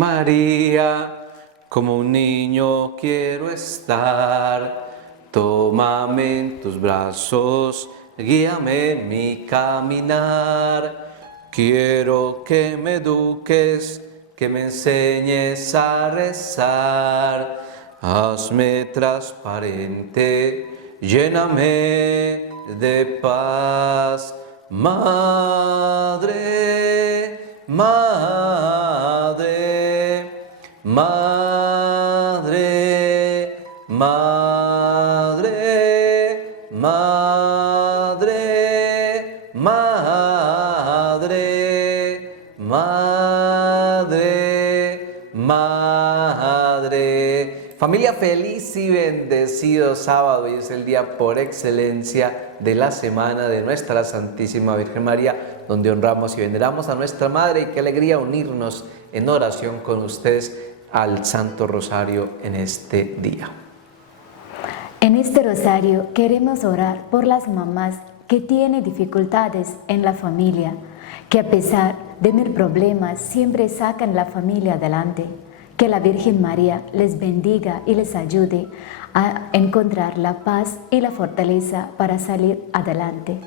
María, como un niño quiero estar. Tómame en tus brazos, guíame en mi caminar. Quiero que me eduques, que me enseñes a rezar. Hazme transparente, lléname de paz. Madre, madre, madre, madre, madre, madre, madre, madre. Familia, feliz y bendecido sábado. Hoy es el día por excelencia de la semana de nuestra Santísima Virgen María, donde honramos y veneramos a nuestra Madre. Y qué alegría unirnos en oración con ustedes al Santo Rosario en este día. En este rosario queremos orar por las mamás que tienen dificultades en la familia, que a pesar de mil problemas siempre sacan la familia adelante. Que la Virgen María les bendiga y les ayude a encontrar la paz y la fortaleza para salir adelante.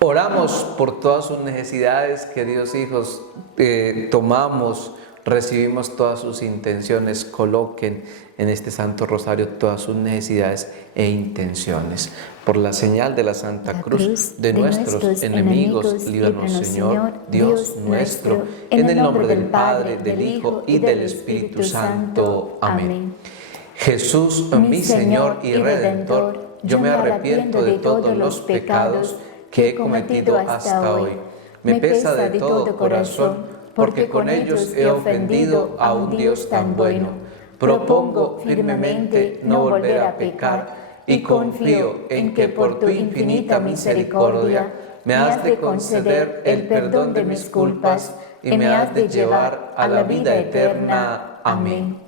Oramos por todas sus necesidades, queridos hijos, tomamos, recibimos todas sus intenciones, coloquen en este Santo Rosario todas sus necesidades e intenciones. Por la señal de la Santa Cruz de nuestros enemigos, líbranos, Señor, Dios nuestro, en el nombre del Padre, del Hijo y del Espíritu Santo. Amén. Jesús, mi Señor y Redentor, yo me arrepiento de todos los pecados que he cometido hasta hoy. Me pesa de todo corazón, porque con ellos he ofendido a un Dios tan bueno. Propongo firmemente no volver a pecar y confío en que por tu infinita misericordia me has de conceder el perdón de mis culpas y me has de llevar a la vida eterna. Amén.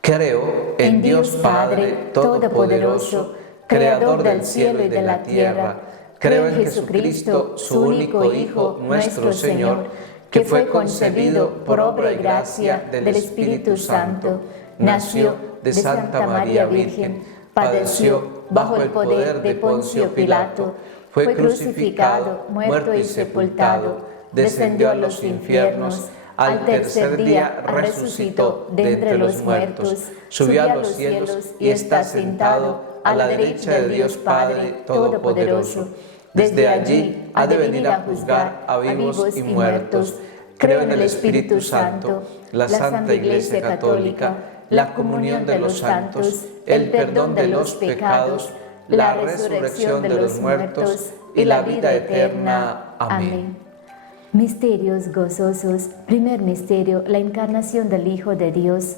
Creo en Dios Padre Todopoderoso, Creador del cielo y de la tierra. Creo en Jesucristo, su único Hijo, nuestro Señor, que fue concebido por obra y gracia del Espíritu Santo, nació de Santa María Virgen, padeció bajo el poder de Poncio Pilato, fue crucificado, muerto y sepultado, descendió a los infiernos, al tercer día resucitó de entre los muertos, subió a los cielos y está sentado a la derecha de Dios Padre Todopoderoso. Desde allí ha de venir a juzgar a vivos y muertos. Creo en el Espíritu Santo, la Santa Iglesia Católica, la comunión de los santos, el perdón de los pecados, la resurrección de los muertos y la vida eterna. Amén. Misterios gozosos. Primer misterio, la encarnación del Hijo de Dios.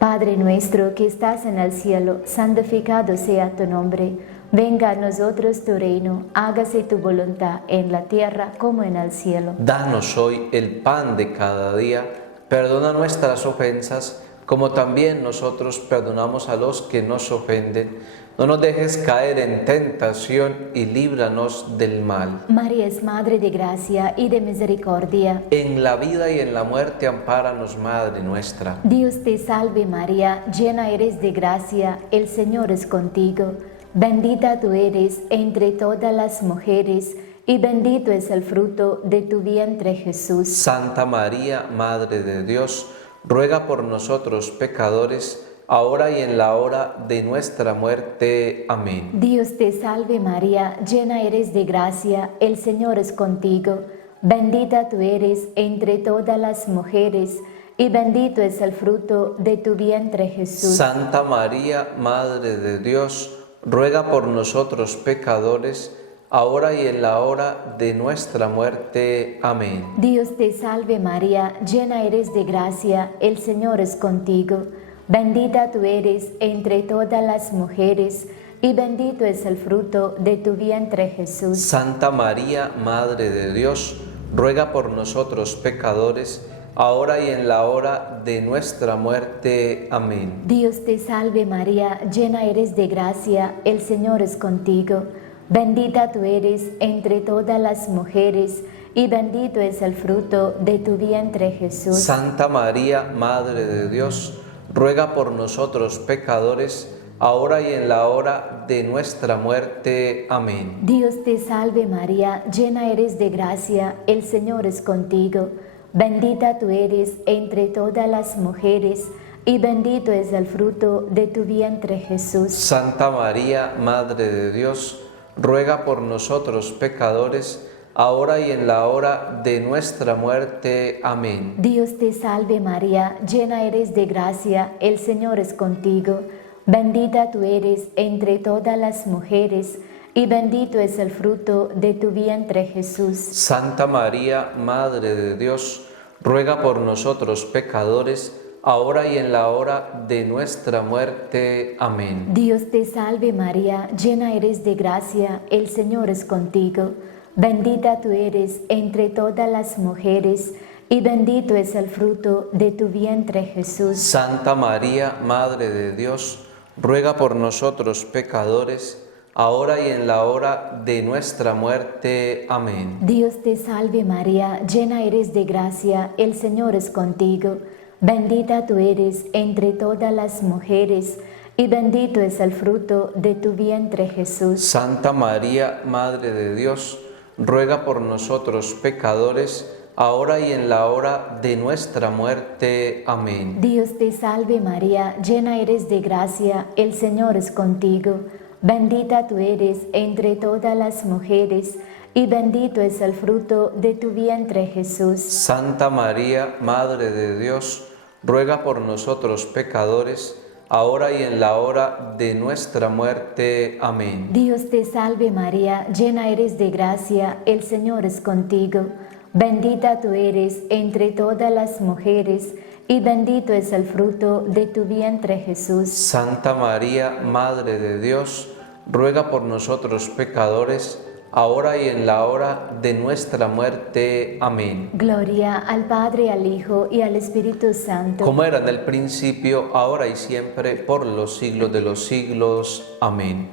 Padre nuestro que estás en el cielo, santificado sea tu nombre. Venga a nosotros tu reino, hágase tu voluntad en la tierra como en el cielo. Danos hoy el pan de cada día, perdona nuestras ofensas, como también nosotros perdonamos a los que nos ofenden. No nos dejes caer en tentación y líbranos del mal. María es Madre de gracia y de misericordia. En la vida y en la muerte ampáranos, Madre nuestra. Dios te salve María, llena eres de gracia, el Señor es contigo. Bendita tú eres entre todas las mujeres, y bendito es el fruto de tu vientre, Jesús. Santa María, Madre de Dios, ruega por nosotros pecadores, ahora y en la hora de nuestra muerte. Amén. Dios te salve María, llena eres de gracia, el Señor es contigo. Bendita tú eres entre todas las mujeres, y bendito es el fruto de tu vientre, Jesús. Santa María, Madre de Dios, ruega por nosotros pecadores, ahora y en la hora de nuestra muerte. Amén. Dios te salve María, llena eres de gracia, el Señor es contigo. Bendita tú eres entre todas las mujeres, y bendito es el fruto de tu vientre, Jesús. Santa María, Madre de Dios, ruega por nosotros pecadores, ahora y en la hora de nuestra muerte. Amén. Dios te salve María, llena eres de gracia, el Señor es contigo. Bendita tú eres entre todas las mujeres, y bendito es el fruto de tu vientre, Jesús. Santa María, Madre de Dios, ruega por nosotros pecadores, ahora y en la hora de nuestra muerte. Amén. Dios te salve María, llena eres de gracia, el Señor es contigo. Bendita tú eres entre todas las mujeres, y bendito es el fruto de tu vientre, Jesús. Santa María, Madre de Dios, ruega por nosotros pecadores, ahora y en la hora de nuestra muerte. Amén. Dios te salve María, llena eres de gracia, el Señor es contigo. Bendita tú eres entre todas las mujeres, y bendito es el fruto de tu vientre, Jesús. Santa María, Madre de Dios, ruega por nosotros pecadores, ahora y en la hora de nuestra muerte. Amén. Dios te salve María, llena eres de gracia, el Señor es contigo. Bendita tú eres entre todas las mujeres, y bendito es el fruto de tu vientre, Jesús. Santa María, Madre de Dios, ruega por nosotros pecadores, ahora y en la hora de nuestra muerte. Amén. Dios te salve María, llena eres de gracia, el Señor es contigo. Bendita tú eres entre todas las mujeres, y bendito es el fruto de tu vientre, Jesús. Santa María, Madre de Dios, ruega por nosotros pecadores, ahora y en la hora de nuestra muerte. Amén. Dios te salve María, llena eres de gracia, el Señor es contigo. Bendita tú eres entre todas las mujeres, y bendito es el fruto de tu vientre, Jesús. Santa María, Madre de Dios, ruega por nosotros pecadores, ahora y en la hora de nuestra muerte. Amén. Dios te salve María, llena eres de gracia, el Señor es contigo. Bendita tú eres entre todas las mujeres, y bendito es el fruto de tu vientre, Jesús. Santa María, Madre de Dios, ruega por nosotros pecadores, ahora y en la hora de nuestra muerte. Amén. Gloria al Padre, al Hijo y al Espíritu Santo. Como era en el principio, ahora y siempre, por los siglos de los siglos. Amén.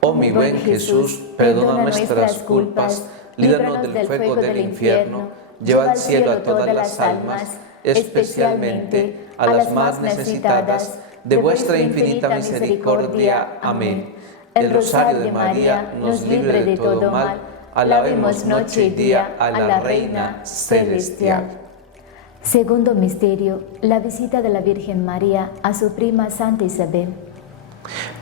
Oh mi buen Jesús, perdona nuestras culpas, líbranos del fuego del infierno, lleva al cielo a todas las almas, especialmente a las más necesitadas de vuestra infinita misericordia. Amén. El rosario de María nos libre de todo mal. Alabemos noche y día a la Reina Celestial. Segundo misterio, la visita de la Virgen María a su prima Santa Isabel.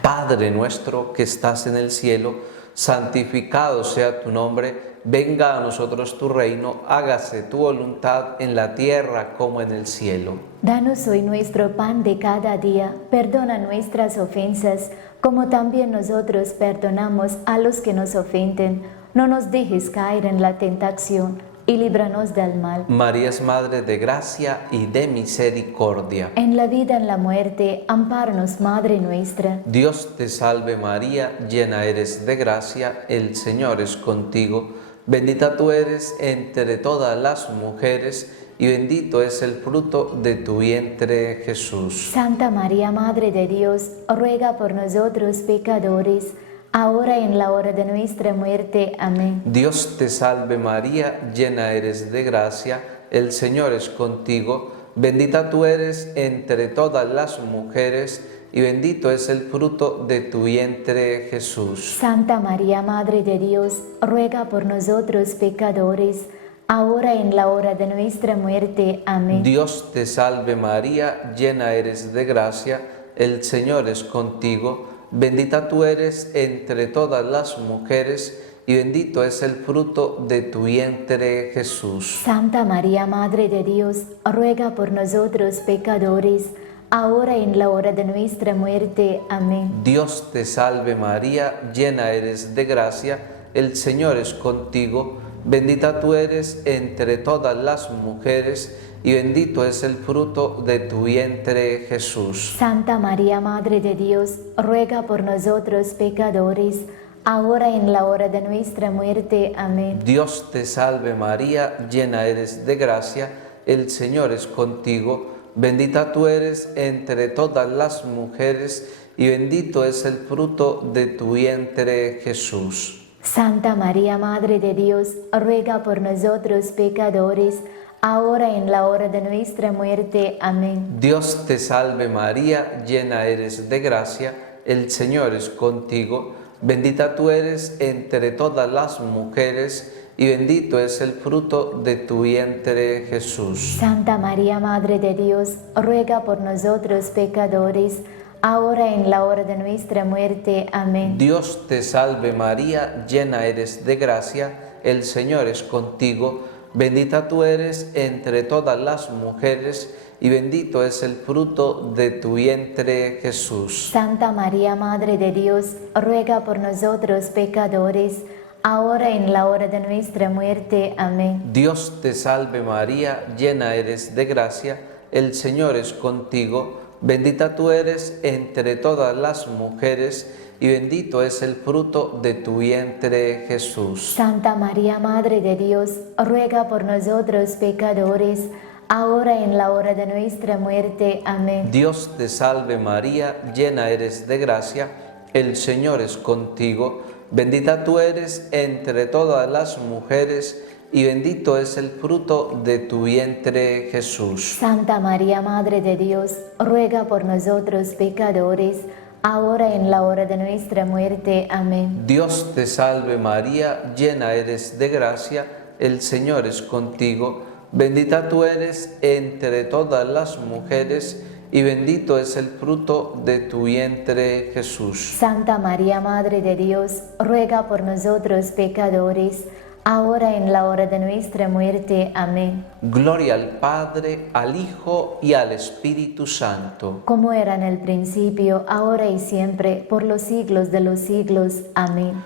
Padre nuestro que estás en el cielo, santificado sea tu nombre. Venga a nosotros tu reino, hágase tu voluntad en la tierra como en el cielo. Danos hoy nuestro pan de cada día, perdona nuestras ofensas, como también nosotros perdonamos a los que nos ofenden. No nos dejes caer en la tentación, y líbranos del mal. María es Madre de gracia y de misericordia. En la vida, en la muerte, ampáranos, Madre nuestra. Dios te salve María, llena eres de gracia, el Señor es contigo. Bendita tú eres entre todas las mujeres, y bendito es el fruto de tu vientre, Jesús. Santa María, Madre de Dios, ruega por nosotros pecadores, ahora y en la hora de nuestra muerte. Amén. Dios te salve María, llena eres de gracia, el Señor es contigo. Bendita tú eres entre todas las mujeres, y bendito es el fruto de tu vientre, Jesús. Santa María, Madre de Dios, ruega por nosotros pecadores, ahora y en la hora de nuestra muerte. Amén. Dios te salve María, llena eres de gracia, el Señor es contigo. Bendita tú eres entre todas las mujeres, y bendito es el fruto de tu vientre, Jesús. Santa María, Madre de Dios, ruega por nosotros pecadores, ahora y en la hora de nuestra muerte. Amén. Dios te salve María, llena eres de gracia, el Señor es contigo. Bendita tú eres entre todas las mujeres, y bendito es el fruto de tu vientre, Jesús. Santa María, Madre de Dios, ruega por nosotros pecadores, ahora y en la hora de nuestra muerte. Amén. Dios te salve María, llena eres de gracia, el Señor es contigo. Bendita tú eres entre todas las mujeres, y bendito es el fruto de tu vientre, Jesús. Santa María, Madre de Dios, ruega por nosotros pecadores, ahora y en la hora de nuestra muerte. Amén. Dios te salve María, llena eres de gracia, el Señor es contigo, bendita tú eres entre todas las mujeres, y bendito es el fruto de tu vientre, Jesús. Santa María, Madre de Dios, ruega por nosotros pecadores, ahora y en la hora de nuestra muerte. Amén. Dios te salve María, llena eres de gracia, el Señor es contigo, bendita tú eres entre todas las mujeres, y bendito es el fruto de tu vientre, Jesús. Santa María, Madre de Dios, ruega por nosotros pecadores, ahora y en la hora de nuestra muerte. Amén. Dios te salve María, llena eres de gracia, el Señor es contigo, bendita tú eres entre todas las mujeres, y bendito es el fruto de tu vientre, Jesús. Santa María, Madre de Dios, ruega por nosotros pecadores, ahora y en la hora de nuestra muerte. Amén. Dios te salve María, llena eres de gracia, el Señor es contigo, bendita tú eres entre todas las mujeres, y bendito es el fruto de tu vientre, Jesús. Santa María, Madre de Dios, ruega por nosotros pecadores, ahora y en la hora de nuestra muerte. Amén. Dios te salve María, llena eres de gracia, el Señor es contigo, bendita tú eres entre todas las mujeres, y bendito es el fruto de tu vientre, Jesús. Santa María, Madre de Dios, ruega por nosotros pecadores, ahora y en la hora de nuestra muerte. Amén. Gloria al Padre, al Hijo y al Espíritu Santo. Como era en el principio, ahora y siempre, por los siglos de los siglos. Amén.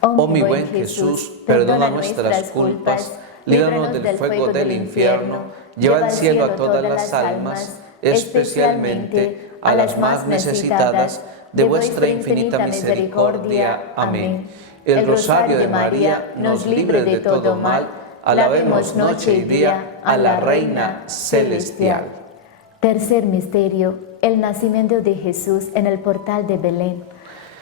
Oh mi buen Jesús, perdona nuestras culpas, líbranos del fuego del infierno, lleva al cielo a todas las almas, especialmente a las más necesitadas de vuestra infinita misericordia. Amén. El rosario de María nos libre de todo mal, alabemos noche y día a la Reina Celestial. Tercer misterio, el nacimiento de Jesús en el portal de Belén.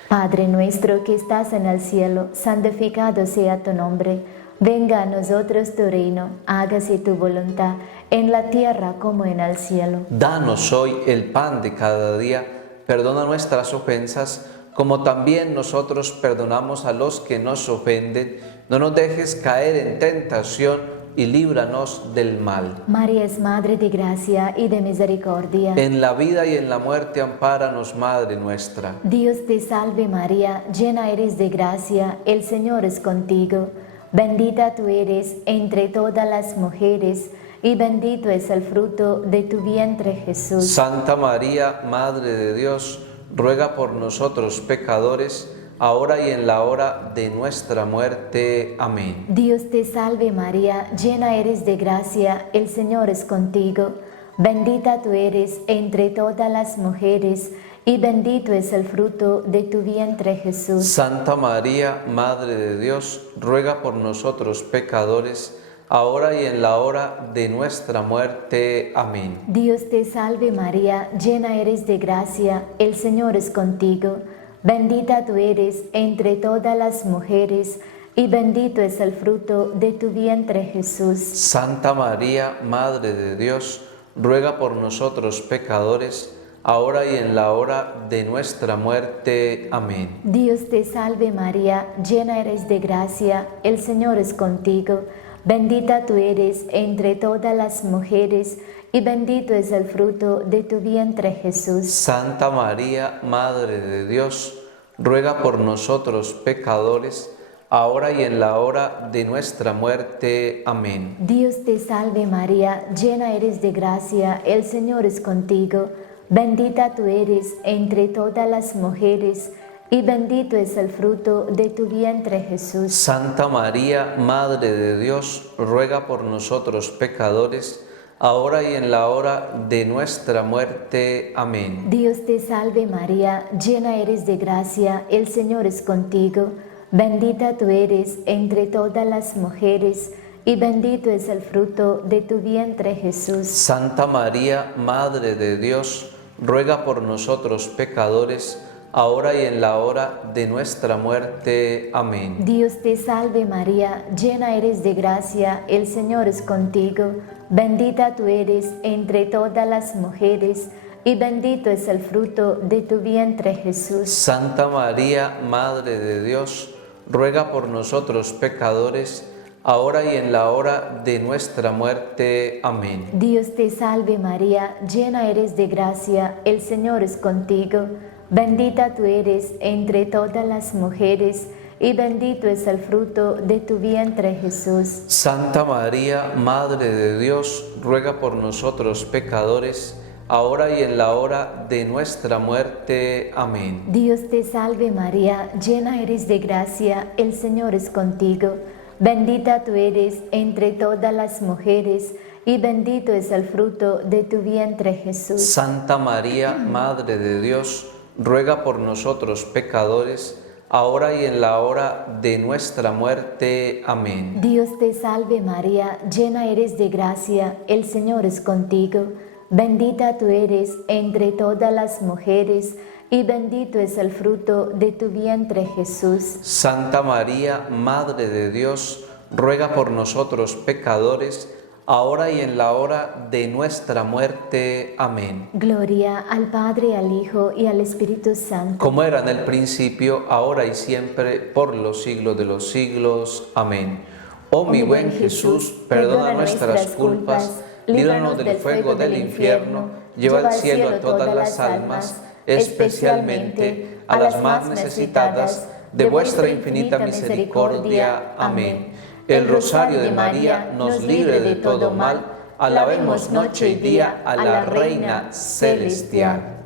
Padre nuestro que estás en el cielo, santificado sea tu nombre. Venga a nosotros tu reino, hágase tu voluntad, en la tierra como en el cielo. Danos hoy el pan de cada día, perdona nuestras ofensas, como también nosotros perdonamos a los que nos ofenden. No nos dejes caer en tentación y líbranos del mal. María es Madre de gracia y de misericordia. En la vida y en la muerte ampáranos, Madre nuestra. Dios te salve María, llena eres de gracia, el Señor es contigo. Bendita tú eres entre todas las mujeres, y bendito es el fruto de tu vientre, Jesús. Santa María, Madre de Dios, ruega por nosotros pecadores, ahora y en la hora de nuestra muerte. Amén. Dios te salve María, llena eres de gracia, el Señor es contigo. Bendita tú eres entre todas las mujeres, y bendito es el fruto de tu vientre, Jesús. Santa María, Madre de Dios, ruega por nosotros pecadores, ahora y en la hora de nuestra muerte. Amén. Dios te salve María, llena eres de gracia, el Señor es contigo. Bendita tú eres entre todas las mujeres, y bendito es el fruto de tu vientre, Jesús. Santa María, Madre de Dios, ruega por nosotros pecadores, ahora y en la hora de nuestra muerte. Amén. Dios te salve María, llena eres de gracia, el Señor es contigo. Bendita tú eres entre todas las mujeres, y bendito es el fruto de tu vientre, Jesús. Santa María, Madre de Dios, ruega por nosotros pecadores, ahora y en la hora de nuestra muerte. Amén. Dios te salve María, llena eres de gracia, el Señor es contigo. Bendita tú eres entre todas las mujeres, y bendito es el fruto de tu vientre, Jesús. Santa María, Madre de Dios, ruega por nosotros pecadores, ahora y en la hora de nuestra muerte. Amén. Dios te salve María, llena eres de gracia, el Señor es contigo. Bendita tú eres entre todas las mujeres, y bendito es el fruto de tu vientre, Jesús. Santa María, Madre de Dios, ruega por nosotros pecadores, ahora y en la hora de nuestra muerte. Amén. Dios te salve María, llena eres de gracia, el Señor es contigo, bendita tú eres entre todas las mujeres, y bendito es el fruto de tu vientre Jesús. Santa María, Madre de Dios, ruega por nosotros pecadores, ahora y en la hora de nuestra muerte. Amén. Dios te salve María, llena eres de gracia, el Señor es contigo, bendita tú eres entre todas las mujeres, y bendito es el fruto de tu vientre Jesús. Santa María, Madre de Dios, ruega por nosotros pecadores, ahora y en la hora de nuestra muerte. Amén. Dios te salve María, llena eres de gracia, el Señor es contigo, bendita tú eres entre todas las mujeres, y bendito es el fruto de tu vientre Jesús. Santa María, Madre de Dios, ruega por nosotros pecadores, ahora y en la hora de nuestra muerte. Amén. Dios te salve María, llena eres de gracia, el Señor es contigo, bendita tú eres entre todas las mujeres, y bendito es el fruto de tu vientre Jesús. Santa María, Madre de Dios, ruega por nosotros pecadores, ahora y en la hora de nuestra muerte. Amén. Gloria al Padre, al Hijo y al Espíritu Santo. Como era en el principio, ahora y siempre, por los siglos de los siglos. Amén. Oh mi buen Jesús, perdona nuestras culpas, líbranos del fuego del infierno, lleva al cielo a todas las almas, especialmente a las más necesitadas de vuestra infinita misericordia. Amén. El rosario de María nos libre de todo mal. Alabemos noche y día a la Reina Celestial.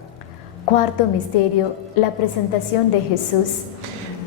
Cuarto misterio, la presentación de Jesús.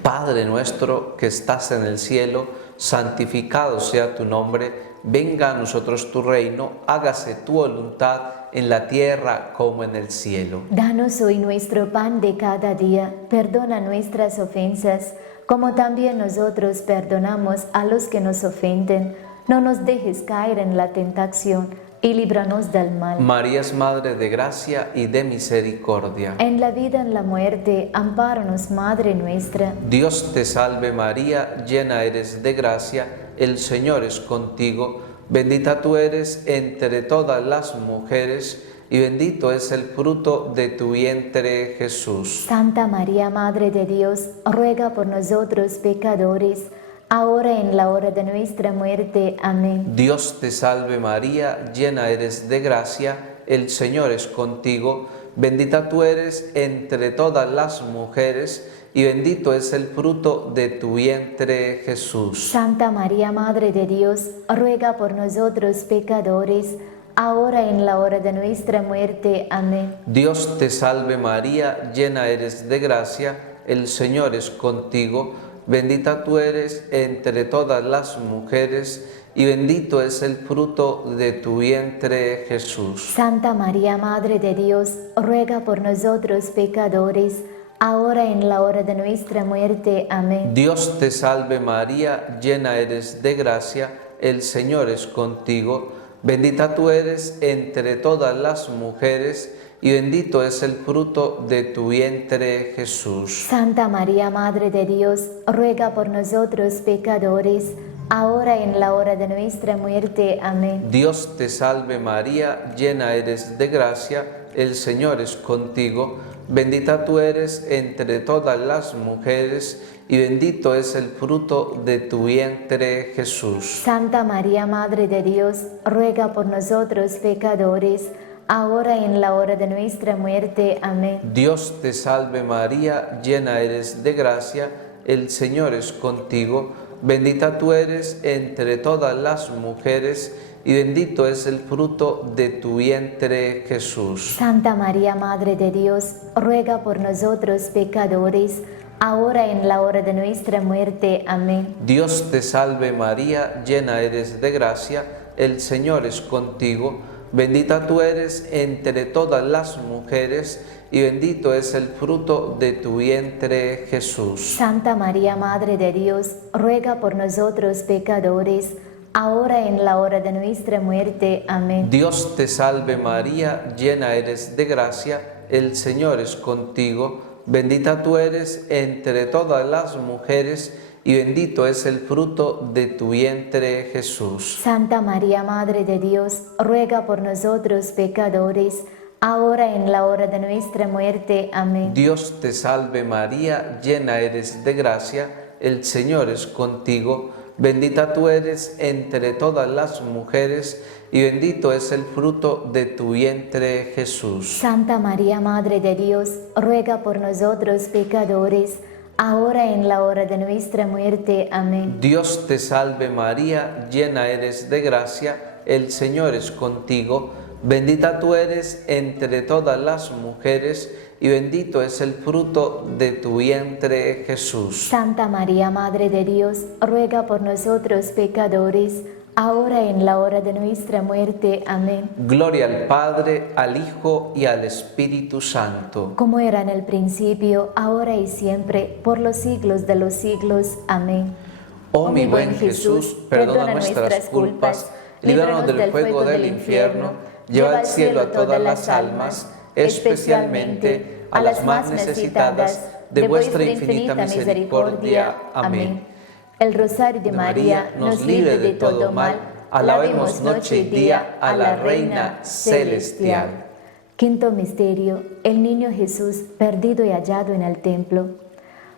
Padre nuestro que estás en el cielo, santificado sea tu nombre, venga a nosotros tu reino, hágase tu voluntad en la tierra como en el cielo. Danos hoy nuestro pan de cada día, perdona nuestras ofensas, como también nosotros perdonamos a los que nos ofenden. No nos dejes caer en la tentación y líbranos del mal. María es Madre de gracia y de misericordia. En la vida, en la muerte, ampáranos, Madre nuestra. Dios te salve María, llena eres de gracia, el Señor es contigo, bendita tú eres entre todas las mujeres, y bendito es el fruto de tu vientre, Jesús. Santa María, Madre de Dios, ruega por nosotros pecadores, ahora y en la hora de nuestra muerte. Amén. Dios te salve María, llena eres de gracia, el Señor es contigo, bendita tú eres entre todas las mujeres, y bendito es el fruto de tu vientre, Jesús. Santa María, Madre de Dios, ruega por nosotros pecadores, ahora y en la hora de nuestra muerte. Amén. Dios te salve María, llena eres de gracia, el Señor es contigo, bendita tú eres entre todas las mujeres, y bendito es el fruto de tu vientre, Jesús. Santa María, Madre de Dios, ruega por nosotros pecadores, ahora y en la hora de nuestra muerte. Amén. Dios te salve María, llena eres de gracia, el Señor es contigo, bendita tú eres entre todas las mujeres, y bendito es el fruto de tu vientre, Jesús. Santa María, Madre de Dios, ruega por nosotros pecadores, ahora y en la hora de nuestra muerte. Amén. Dios te salve María, llena eres de gracia, el Señor es contigo, bendita tú eres entre todas las mujeres, y bendito es el fruto de tu vientre, Jesús. Santa María, Madre de Dios, ruega por nosotros pecadores, ahora y en la hora de nuestra muerte. Amén. Dios te salve María, llena eres de gracia, el Señor es contigo, bendita tú eres entre todas las mujeres, y bendito es el fruto de tu vientre, Jesús. Santa María, Madre de Dios, ruega por nosotros pecadores, ahora y en la hora de nuestra muerte. Amén. Dios te salve María, llena eres de gracia, el Señor es contigo, bendita tú eres entre todas las mujeres, y bendito es el fruto de tu vientre, Jesús. Santa María, Madre de Dios, ruega por nosotros pecadores, ahora y en la hora de nuestra muerte. Amén. Dios te salve María, llena eres de gracia, el Señor es contigo, bendita tú eres entre todas las mujeres, y bendito es el fruto de tu vientre, Jesús. Santa María, Madre de Dios, ruega por nosotros pecadores, ahora y en la hora de nuestra muerte. Amén. Dios te salve María, llena eres de gracia, el Señor es contigo, bendita tú eres entre todas las mujeres, y bendito es el fruto de tu vientre, Jesús. Santa María, Madre de Dios, ruega por nosotros pecadores, ahora y en la hora de nuestra muerte. Amén. Dios te salve María, llena eres de gracia, el Señor es contigo, bendita tú eres entre todas las mujeres, y bendito es el fruto de tu vientre, Jesús. Santa María, Madre de Dios, ruega por nosotros pecadores, ahora y en la hora de nuestra muerte. Amén. Gloria al Padre, al Hijo y al Espíritu Santo. Como era en el principio, ahora y siempre, por los siglos de los siglos. Amén. Oh mi buen Jesús, perdona nuestras culpas, líbranos del fuego del infierno, lleva al cielo a todas las almas, especialmente a las más necesitadas de vuestra infinita misericordia. Amén. El Rosario de María nos libre de todo mal. Alabemos noche y día a la Reina Celestial. Quinto misterio, el niño Jesús perdido y hallado en el templo.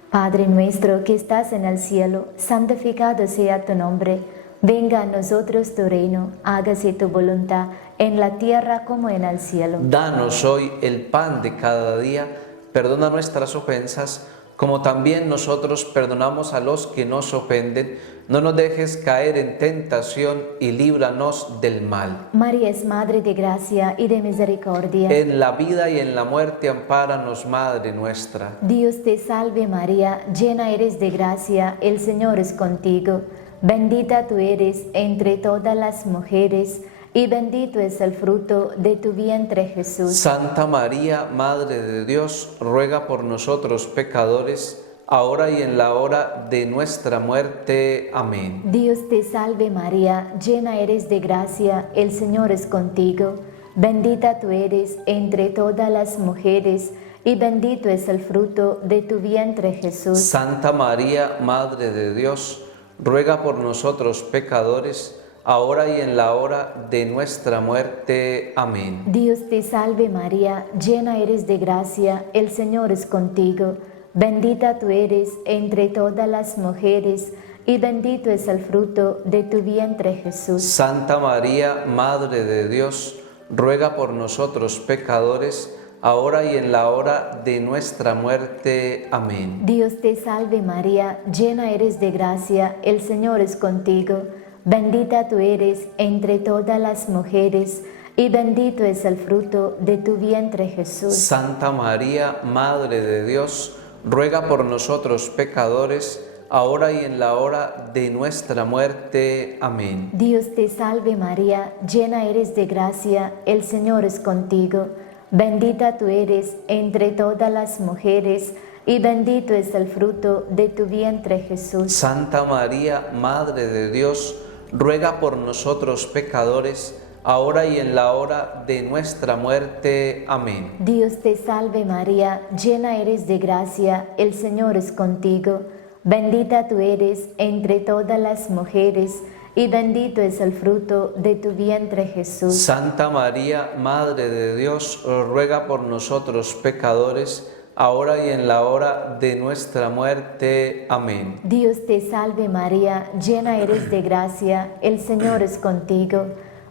Padre nuestro que estás en el cielo, santificado sea tu nombre. Venga a nosotros tu reino, hágase tu voluntad en la tierra como en el cielo. Danos hoy el pan de cada día, perdona nuestras ofensas, como también nosotros perdonamos a los que nos ofenden. No nos dejes caer en tentación y líbranos del mal. María es Madre de gracia y de misericordia. En la vida y en la muerte ampáranos, Madre nuestra. Dios te salve María, llena eres de gracia, el Señor es contigo. Bendita tú eres entre todas las mujeres, y bendito es el fruto de tu vientre, Jesús. Santa María, Madre de Dios, ruega por nosotros pecadores, ahora y en la hora de nuestra muerte. Amén. Dios te salve María, llena eres de gracia, el Señor es contigo. Bendita tú eres entre todas las mujeres, y bendito es el fruto de tu vientre, Jesús. Santa María, Madre de Dios, ruega por nosotros pecadores, ahora y en la hora de nuestra muerte. Amén. Dios te salve María, llena eres de gracia, el Señor es contigo. Bendita tú eres entre todas las mujeres, y bendito es el fruto de tu vientre, Jesús. Santa María, Madre de Dios, ruega por nosotros pecadores, ahora y en la hora de nuestra muerte. Amén. Dios te salve María, llena eres de gracia, el Señor es contigo. Bendita tú eres entre todas las mujeres, y bendito es el fruto de tu vientre, Jesús. Santa María, Madre de Dios, ruega por nosotros pecadores, ahora y en la hora de nuestra muerte. Amén. Dios te salve María, llena eres de gracia, el Señor es contigo. Bendita tú eres entre todas las mujeres, y bendito es el fruto de tu vientre, Jesús. Santa María, Madre de Dios, ruega por nosotros pecadores, ahora y en la hora de nuestra muerte. Amén. Dios te salve María, llena eres de gracia, el Señor es contigo. Bendita tú eres entre todas las mujeres, y bendito es el fruto de tu vientre, Jesús. Santa María, Madre de Dios, ruega por nosotros pecadores, ahora y en la hora de nuestra muerte. Amén. Dios te salve María, llena eres de gracia, el Señor es contigo.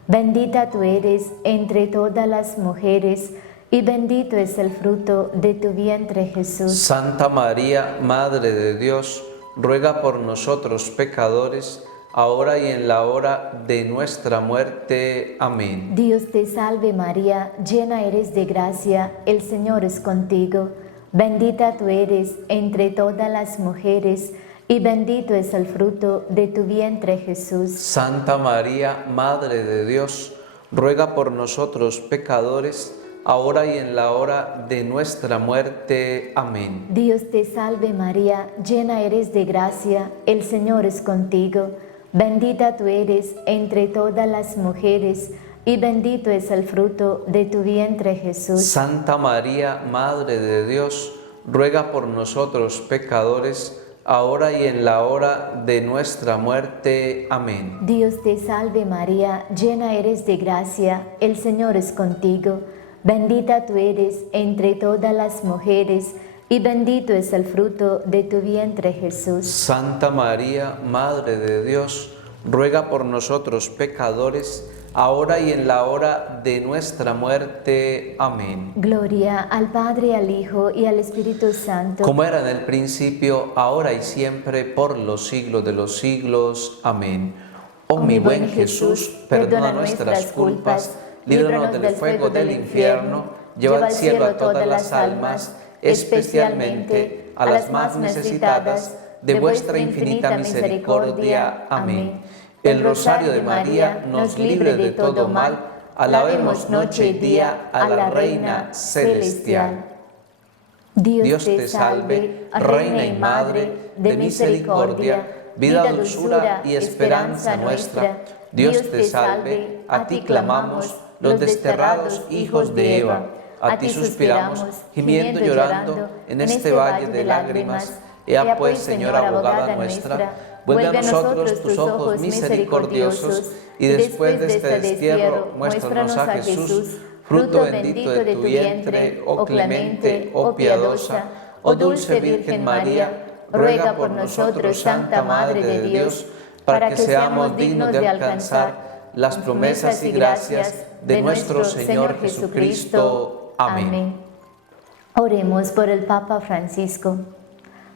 Bendita tú eres entre todas las mujeres, y bendito es el fruto de tu vientre, Jesús. Santa María, Madre de Dios, ruega por nosotros pecadores, ahora y en la hora de nuestra muerte. Amén. Dios te salve María, llena eres de gracia, el Señor es contigo. Bendita tú eres entre todas las mujeres, y bendito es el fruto de tu vientre, Jesús. Santa María, Madre de Dios, ruega por nosotros pecadores, ahora y en la hora de nuestra muerte. Amén. Dios te salve María, llena eres de gracia, el Señor es contigo. Bendita tú eres entre todas las mujeres, y bendito es el fruto de tu vientre, Jesús. Santa María, Madre de Dios, ruega por nosotros pecadores, ahora y en la hora de nuestra muerte. Amén. Dios te salve María, llena eres de gracia, el Señor es contigo. Bendita tú eres entre todas las mujeres, y bendito es el fruto de tu vientre Jesús. Santa María, Madre de Dios, ruega por nosotros pecadores, ahora y en la hora de nuestra muerte. Amén. Gloria al Padre, al Hijo y al Espíritu Santo. Como era en el principio, ahora y siempre, por los siglos de los siglos. Amén. Oh mi buen Jesús, perdona nuestras culpas, líbranos del fuego del infierno, lleva al cielo a todas las almas, especialmente a las más necesitadas de vuestra infinita misericordia. Amén. El rosario de María nos libre de todo mal. Alabemos noche y día a la Reina Celestial. Dios te salve, Reina y Madre de misericordia, vida, dulzura y esperanza nuestra. Dios te salve, a ti clamamos, los desterrados hijos de Eva. A ti suspiramos, gimiendo y llorando en este valle de lágrimas. Ea pues, Señora abogada nuestra, vuelve a nosotros tus ojos misericordiosos, y después de este destierro, muéstranos a Jesús, fruto bendito de tu vientre, oh clemente, oh piadosa, oh dulce Virgen María, ruega por nosotros, Santa Madre de Dios, para que seamos dignos de alcanzar las promesas y gracias de nuestro Señor Jesucristo. Amén. Oremos por el Papa Francisco.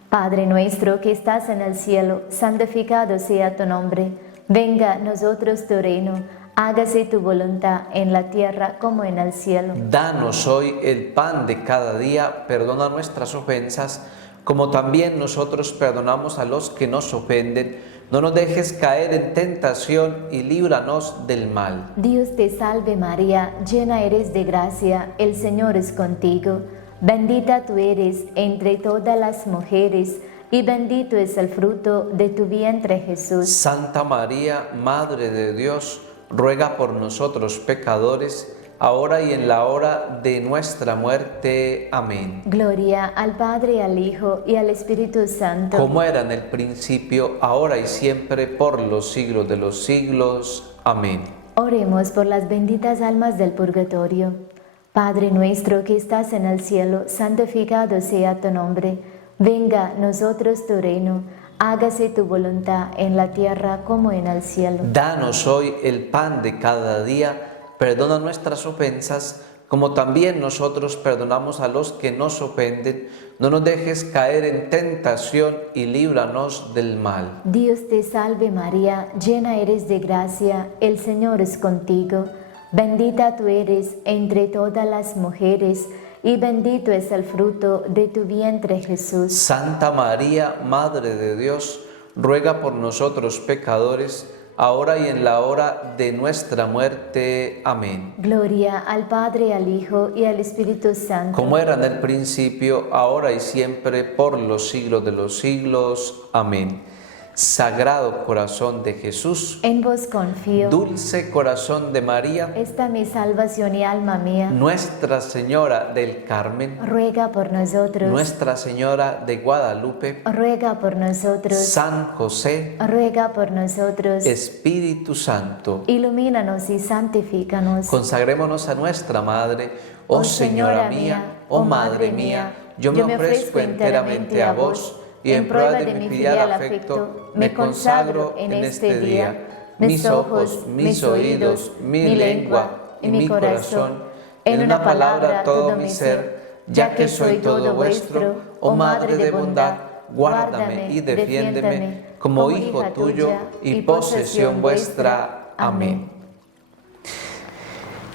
Padre nuestro que estás en el cielo, santificado sea tu nombre. Venga a nosotros tu reino, hágase tu voluntad en la tierra como en el cielo. Danos hoy el pan de cada día, perdona nuestras ofensas, como también nosotros perdonamos a los que nos ofenden. No nos dejes caer en tentación y líbranos del mal. Dios te salve María, llena eres de gracia, el Señor es contigo. Bendita tú eres entre todas las mujeres, y bendito es el fruto de tu vientre Jesús. Santa María, Madre de Dios, ruega por nosotros pecadores, ahora y en la hora de nuestra muerte. Amén. Gloria al Padre, al Hijo y al Espíritu Santo. Como era en el principio, ahora y siempre, por los siglos de los siglos. Amén. Oremos por las benditas almas del purgatorio. Padre nuestro que estás en el cielo, santificado sea tu nombre. Venga a nosotros tu reino, hágase tu voluntad en la tierra como en el cielo. Danos hoy el pan de cada día, perdona nuestras ofensas, como también nosotros perdonamos a los que nos ofenden. No nos dejes caer en tentación y líbranos del mal. Dios te salve María, llena eres de gracia, el Señor es contigo. Bendita tú eres entre todas las mujeres, y bendito es el fruto de tu vientre Jesús. Santa María, Madre de Dios, ruega por nosotros pecadores, ahora y en la hora de nuestra muerte. Amén. Gloria al Padre, al Hijo y al Espíritu Santo. Como era en el principio, ahora y siempre, por los siglos de los siglos. Amén. Sagrado corazón de Jesús, en vos confío. Dulce corazón de María, esta mi salvación y alma mía. Nuestra Señora del Carmen, ruega por nosotros. Nuestra Señora de Guadalupe, ruega por nosotros. San José, ruega por nosotros. Espíritu Santo, ilumínanos y santifícanos. Consagrémonos a nuestra Madre, oh Señora mía, oh Madre mía, yo me ofrezco enteramente a vos, y en prueba de mi filial afecto, me consagro en este día, mis ojos, mis oídos, mi lengua y mi corazón, en una palabra todo mi ser, ya que soy todo vuestro, oh Madre de bondad, guárdame y defiéndeme como hijo tuyo y posesión vuestra. Amén.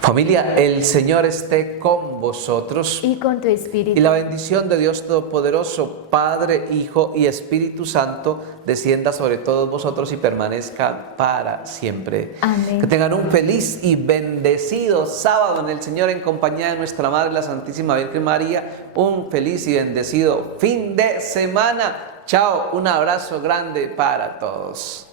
Familia, el Señor esté con vosotros y con tu espíritu. Y la bendición de Dios Todopoderoso, Padre, Hijo y Espíritu Santo, descienda sobre todos vosotros y permanezca para siempre. Amén. Que tengan un feliz y bendecido sábado en el Señor en compañía de nuestra Madre, la Santísima Virgen María. Un feliz y bendecido fin de semana. Chao, un abrazo grande para todos.